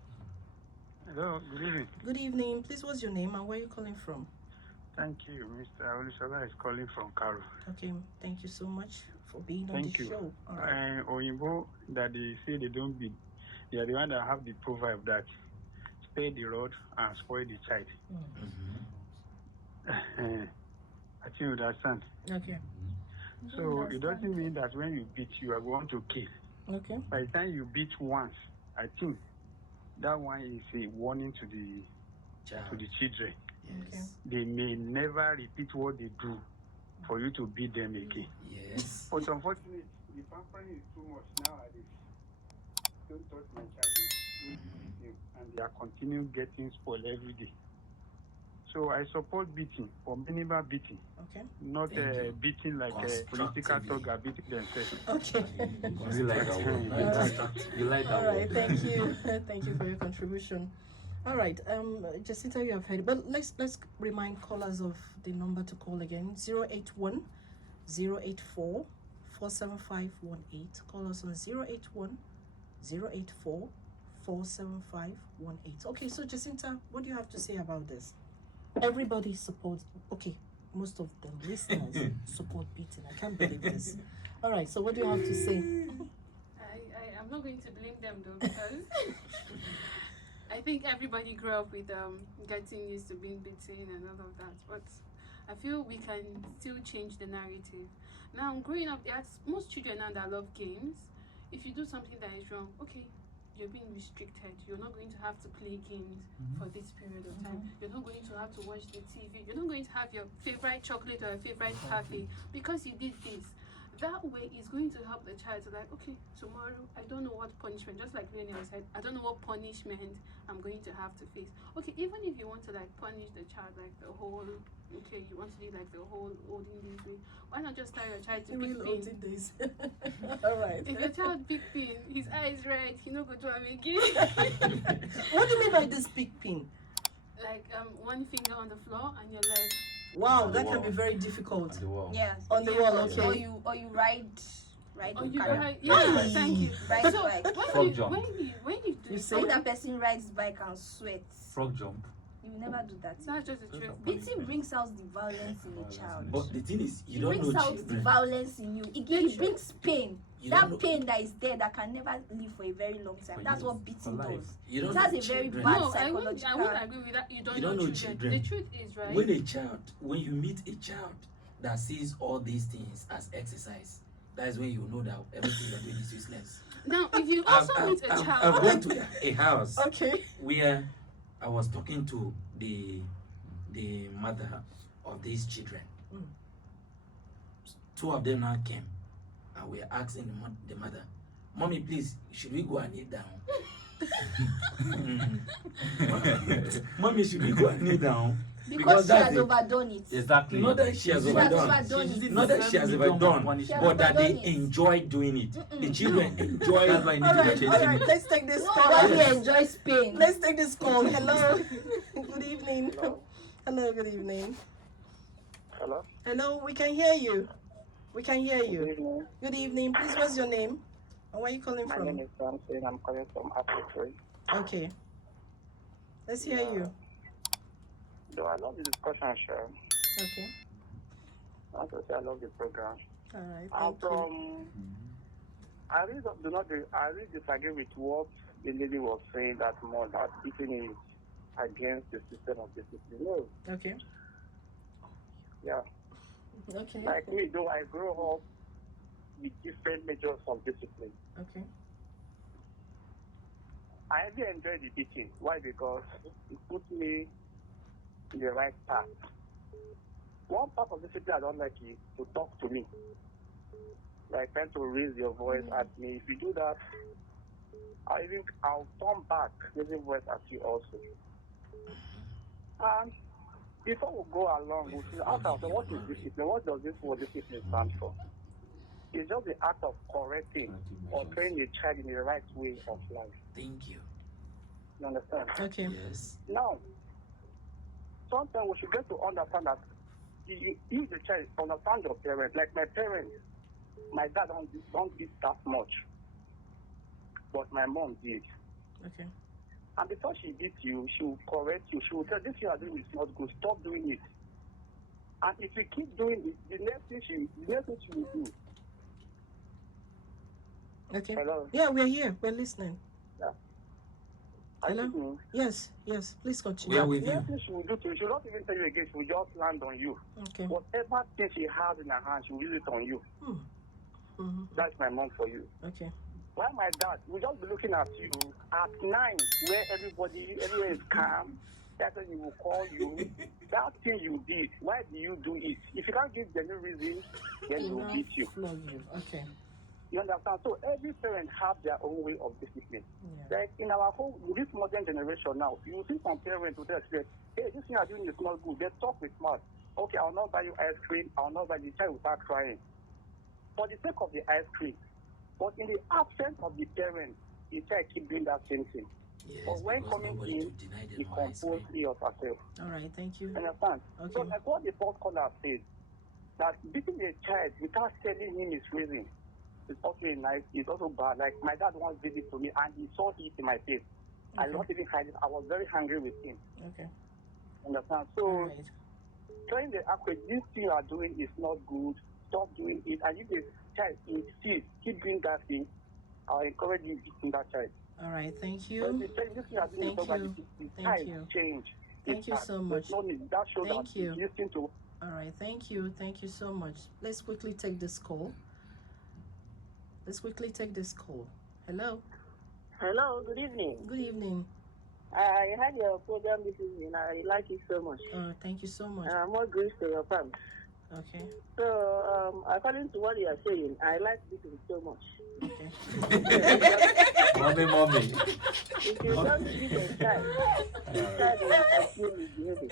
Hello, good evening. Good evening. Please, what's your name and where are you calling from? Thank you. Mr. Olusola is calling from Clare. Okay, thank you so much for being on Thank the you. show. All right. Oyinbo, that they say they don't beat, they are the one that have the proverb that spare the rod and spoil the child. I think you understand. Okay. So it doesn't mean that when you beat, you are going to kill. Okay. By the time you beat once, I think that one is a warning to the children. Yes. They may never repeat what they do for you to beat them again. Yes. But unfortunately, the pampering is too much nowadays. Don't touch my child. Don't beat him. And they are continuing getting spoiled every day. So I support beating for minimal beating. Okay. Not beating like a political thug are beating themselves. Okay. You like that one. You like that one. All right, thank you. Thank you for your contribution. All right, Jacinta, you have heard, but let's remind callers of the number to call again: 081 084 47518. Call us on 081 084 47518. Okay, so Jacinta, what do you have to say about this? Everybody supports. Okay, most of the listeners support beating. I can't believe this. All right, so what do you have to say? I'm not going to blame them though, because I think everybody grew up with getting used to being beaten and all of that. But I feel we can still change the narrative. Now, growing up, there's most children now that love games. If you do something that is wrong, okay, you're being restricted. You're not going to have to play games for this period of time. You're not going to have to watch the TV. You're not going to have your favorite chocolate or your favorite cafe because you did this. that way is going to help the child to like, okay, tomorrow I don't know what punishment, just like Lionel said, I don't know what punishment I'm going to have to face. Okay, even if you want to like punish the child like the whole, okay, you want to do like the whole olden days way, why not just tell your child to pick pin? Olden days. All right. If your child pick pin, his eye is red, he no go do am again. What do you mean by this big pin? Like one finger on the floor and you're like, wow, that can be very difficult. On the wall. Yeah. On the wall, okay. Or you ride. oh, you car. ride, yeah, thank you. Ride So bike. when jump. when you do When that person rides bike and sweats, Frog jump. you never do that. that's just the truth. Beating brings out the violence in a child. But the thing is, you It don't brings know out the children. violence in you. It brings pain. You don't know- That pain that is there that can never live for a very long time. For That's years, what beating for life. does. You don't It has know a very children. bad No, I wouldn't psychological. agree with that. You don't, You don't know know children. children. The truth is, right? When you meet a child that sees all these things as exercise, that is when you know that everything you're doing is useless. Now, if you also meet a I've child, gone to a house Okay. where I was talking to the mother of these children. Mm. Two of them now came and we are asking the mother, "Mommy, please, should we go and kneel down?" Mommy, should we go and kneel down? Because she has overdone it. Exactly. Not that she has She has overdone. overdone it. Not that she has overdone, She has but that they overdone it. enjoy doing it. The children enjoy That's why you need All to right, change all right. it. Let's take this call. Nobody enjoys pain. Let's take this call. Hello. Good evening. Hello. Good evening. Hello? Hello. We can hear you. We can hear Good you. evening. Good evening. Please, what's your name? And where are you calling My from? name is Samson. I'm calling from Africa. Okay. Let's hear you. Though I love the discussion, sure. Okay. I want to say I love the program. All right. I'm Thank you. from. I really do not. I really disagree with what the lady was saying. That more that beating is against the system of discipline. No. Okay. Yeah. Okay. Like me, though I grew up with different measures of discipline. Okay. I really enjoy the beating. Why? Because it puts me in the right path. One part of discipline I don't like is to talk to me. Like trying to raise your voice at me. If you do that, I'll turn back raising voice at you also. And before we go along, we should ask ourselves, what is discipline? What does this word discipline stand for? It's just the act of correcting or training a child in the right way of life. Thank you. You understand? Okay. Yes. Now, sometimes we should get to understand that you the child, understand your parents. Like my parents, my dad don't beat that much, but my mom did. Okay. And before she beats you, she will correct you. She will tell this you are doing is not good. Stop doing it. And if you keep doing it, the next thing she will do. Okay. Hello. Yeah, we're here. We're listening. Yeah. Hello? Yes, yes. Please continue. We are with The you. next thing she will do to you, she will not even tell you again. She will just land on you. Okay. Whatever thing she has in her hand, she will use it on you. Mm-hmm. That's my mom for you. Okay. While my dad will just be looking at you at 9, where everywhere is calm. That's when he will call you. That thing you did, why do you do it? If you can't give genuine reason, then he will beat you. Flog you. Okay. You understand? So every parent have their own way of discipline. Yeah. Like in our home, in this modern generation now, you see some parents who tell us, hey, this thing you're doing is not good. They talk with mouth. Okay, I'll not buy you ice cream. I'll not buy the child will start crying. For the sake of the ice cream. But in the absence of the parent, the child keep doing that same thing. Yes, But when because coming nobody in, to deny them he no ice composes cream. he of herself. All right. Thank you. Understand? Okay. So like what the first caller said, that beating a child without telling him his reason is also nice. It's also bad. Like my dad once did it to me, and he saw it in my face. I Okay. not even hide it. I was very angry with him. Okay. Understand? All So right. trying the accurate, this thing you are doing is not good. Stop doing it. And if the child insists, keep doing that thing, I'll encourage you beating that child. All right. Thank But you. the child, this thing you are doing is Thank not you. bad. The Thank child you. change. Thank you so much. There's no need. That shows Thank that you. listen to. All right. Thank you. Thank you so much. Let's quickly take this call. Hello. Hello, good evening. Good evening. I had your program this evening. I like it so much. Thank you so much. More grace to your fans. Okay. So, according to what you are saying, I like beating so much. Mommy. If you don't beat a child, the child will continue misbehaving.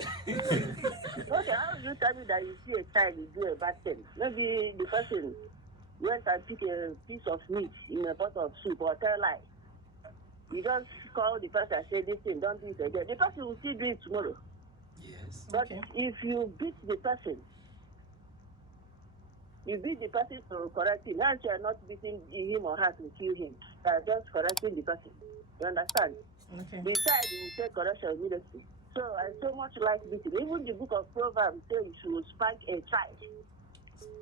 Okay, how would you tell me that you see a child do a bad thing? Maybe the person went and pick a piece of meat in a pot of soup or tell lie. You just call the person and say, this thing, don't do it again. The person will still do it tomorrow. Yes. But if you beat the person, to correct him. Now you are not beating him or her to kill him. You are just correcting the person. You understand? Okay. The child will take correction immediately. So I so much like beating. Even the book of Proverbs says you should spank a child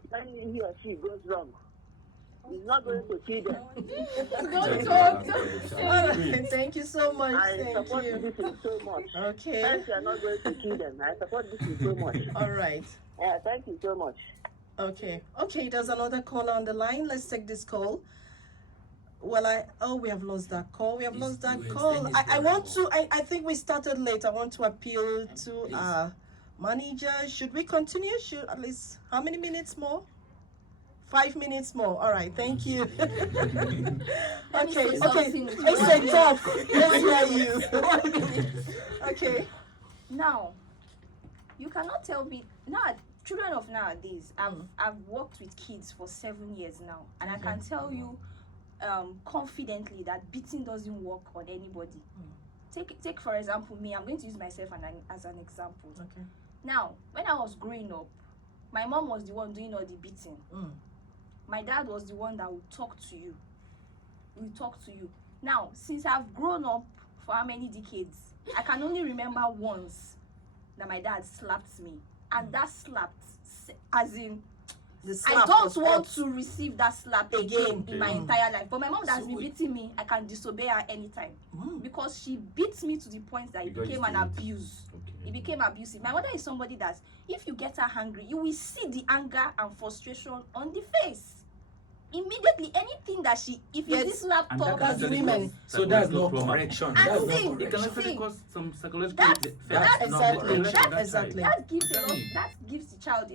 when he or she goes wrong. He's not going to kill them. Don't talk. All right. Thank you so much. I support beating so much. Okay. Hence, you are not going to kill them. I support beating so much. All right. Yeah, thank you so much. Okay. Okay, there's another caller on the line. Let's take this call. Well, we have lost that call. I think we started late. I want to appeal to our manager. Should we continue? At least, how many minutes more? 5 minutes more. All right, thank you. Okay. Listen, talk. Let's hear you. Okay. Now, you cannot tell me now. Children of nowadays, I've worked with kids for 7 years now, and I can tell you confidently that beating doesn't work on anybody. Take for example me. I'm going to use myself as an example. Okay. Now, when I was growing up, my mom was the one doing all the beating. My dad was the one that would talk to you. Now, since I've grown up for how many decades, I can only remember once that my dad slapped me. And that slapped, as in, I don't want to receive that slap again in my entire life. But my mom has been beating me. I can disobey her anytime. Because she beats me to the point that it became an abuse. It became abusive. My mother is somebody that, if you get her angry, you will see the anger and frustration on the face. Immediately, anything that if this laptop as women, so that's no correction. It can actually cause some psychological effects. Exactly. That gives the child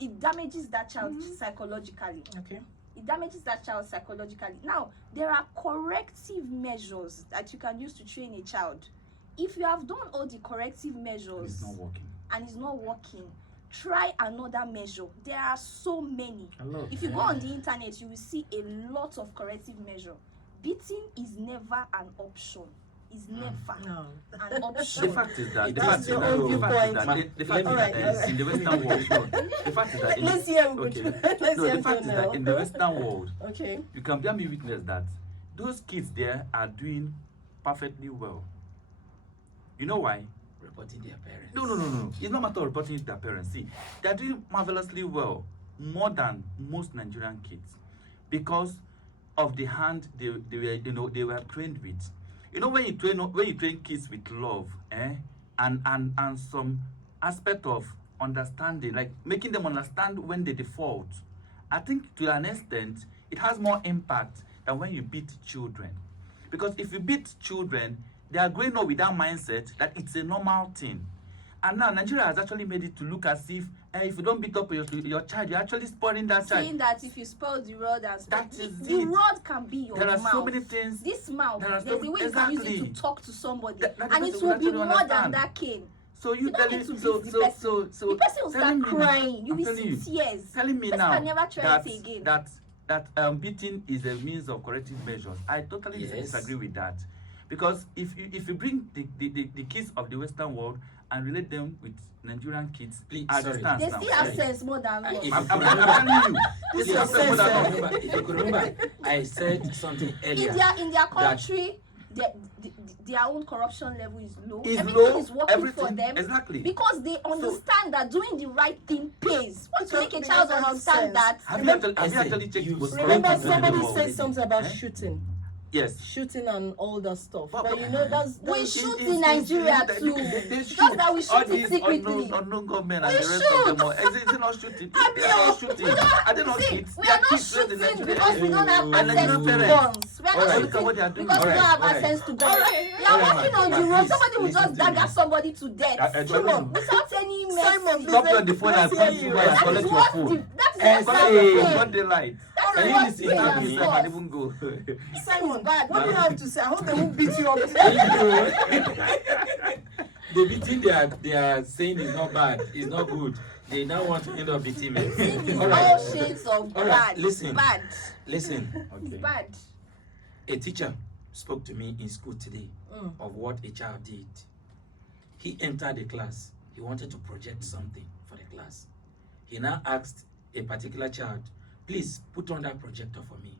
it damages that child psychologically. Okay. It damages that child psychologically. Now, there are corrective measures that you can use to train a child. If you have done all the corrective measures and it's not working, try another measure. There are so many. If you go on the internet, you will see a lot of corrective measure. Beating is never an option. It's never an option. The fact is that in the Western world, you can bear me witness that those kids there are doing perfectly well. You know why? Reporting their parents. No. It's not a matter of reporting their parents. See, they are doing marvelously well, more than most Nigerian kids, because of the hand they were trained with. You know, when you train kids with love, and some aspect of understanding, like making them understand when they default, I think to an extent it has more impact than when you beat children. Because if you beat children, they are growing up with that mindset that it's a normal thing. And now Nigeria has actually made it to look as if you don't beat up your child, you're actually spoiling that child. Saying that if you spoil the rod and the rod can be your mouth. There are so many things. This mouth, there's a way you can use it to talk to somebody. And it will be more than that cane. So you don't need to beat the person. The person will start crying. You will see tears. Telling me now never try it again. that beating is a means of corrective measures. I totally disagree with that. Because if you bring the kids of the Western world and relate them with Nigerian kids, they still have sense more than us. I'm telling you. If you could remember, I said something earlier. In their country, their own corruption level is low. Everything is working for them. Exactly. Because they understand that doing the right thing pays. Once you make a child understand that. Remember, somebody said something about shooting. Yes. shooting and all that stuff. But you know, that's we shoot in Nigeria too. Just that we shoot it secretly. Unknown government and We the rest shoot. of them. Is it not shooting? They are not shooting. Are they not kids? We They are not kids raised in shooting Nigeria. because we don't have And access then to no parents. guns. We are Alright, not look at what they are shooting doing. because we don't have Alright. access to guns. We are Alright, walking on man, the road. please, Somebody will listen just to me. dagger somebody to death. Come on. Without any mercy. Simon, Stop you on the phone and Let's hear come to you. you and That collect is your what food. that is what Hey, I'm what they like. That Can is you what listen pain to has me caused. and even go? Simon, bad. what do you have to say? I hope they won't beat you up. The beating they are saying is not bad, it's not good. They now want to end up beating me. It's All all shades of All bad. right, listen. Bad. Listen. It's bad. A teacher spoke to me in school today Mm. of what a child did. He entered the class. He wanted to project something for the class. He now asked a particular child, please put on that projector for me.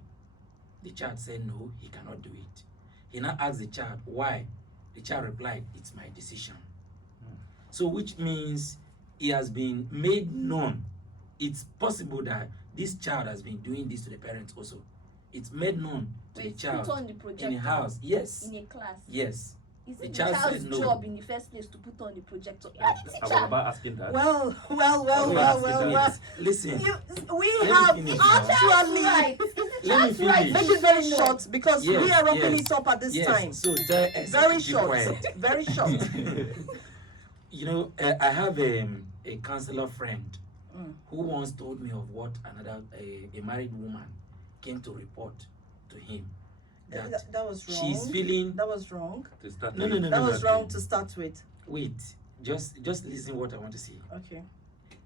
The child said no, he cannot do it. He now asked the child, why? The child replied, it's my decision. So which means he has been made known. It's possible that this child has been doing this to the parents also. It's made known to the child put on the in projector a house. Yes. in a class. Yes. Is The it the child child's said no. job in the first place to put on the projector? I was about asking that. Well. Listen. We Let me have finish actually. Right. Let me finish. Make it very short because Yes, we are wrapping yes, it up at this yes. time. So tell Very executive short. quiet. Very short. You know, I have a counselor friend Mm. who once told me of what another a married woman came to report to him. That was wrong. She's feeling. That was wrong. No. That was wrong to start with. Wait, just listen what I want to say. Okay.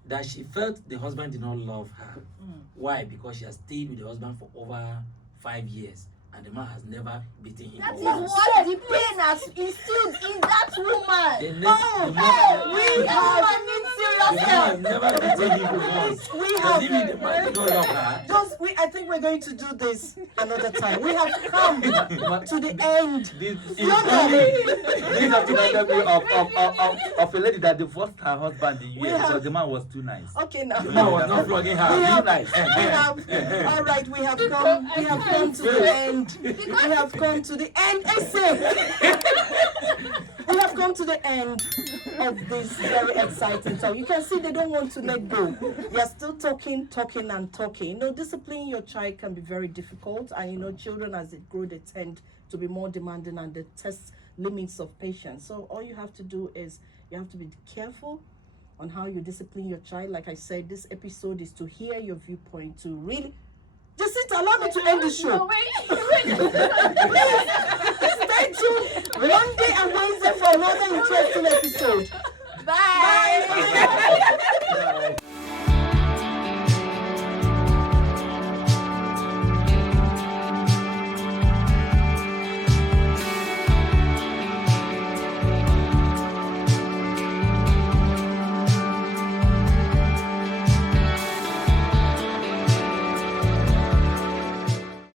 That she felt the husband did not love her. Mm. Why? Because she has stayed with the husband for over 5 years and the man has never beaten him. That is once. what the pain has instilled in that woman. The That woman needs serious help. man never beaten him once. We Does have it mean the man did not love her? I think we're going to do this another time. We have come to the end. This has reminded me of a lady that divorced her husband in US because the man was too nice. Okay, now The man was not flogging her. we have, nice. all right, we have come to the end. We have come to the end. We have come to the end of this very exciting talk. You can see they don't want to let go. They are still talking. You know, disciplining your child can be very difficult, and you know, children as they grow, they tend to be more demanding and they test limits of patience. So all you have to do is you have to be careful on how you discipline your child. Like I said, this episode is to hear your viewpoint, to really Jacinta, allow me to end the show. No, wait. Please stay tuned Monday and Wednesday for another interesting episode. Bye.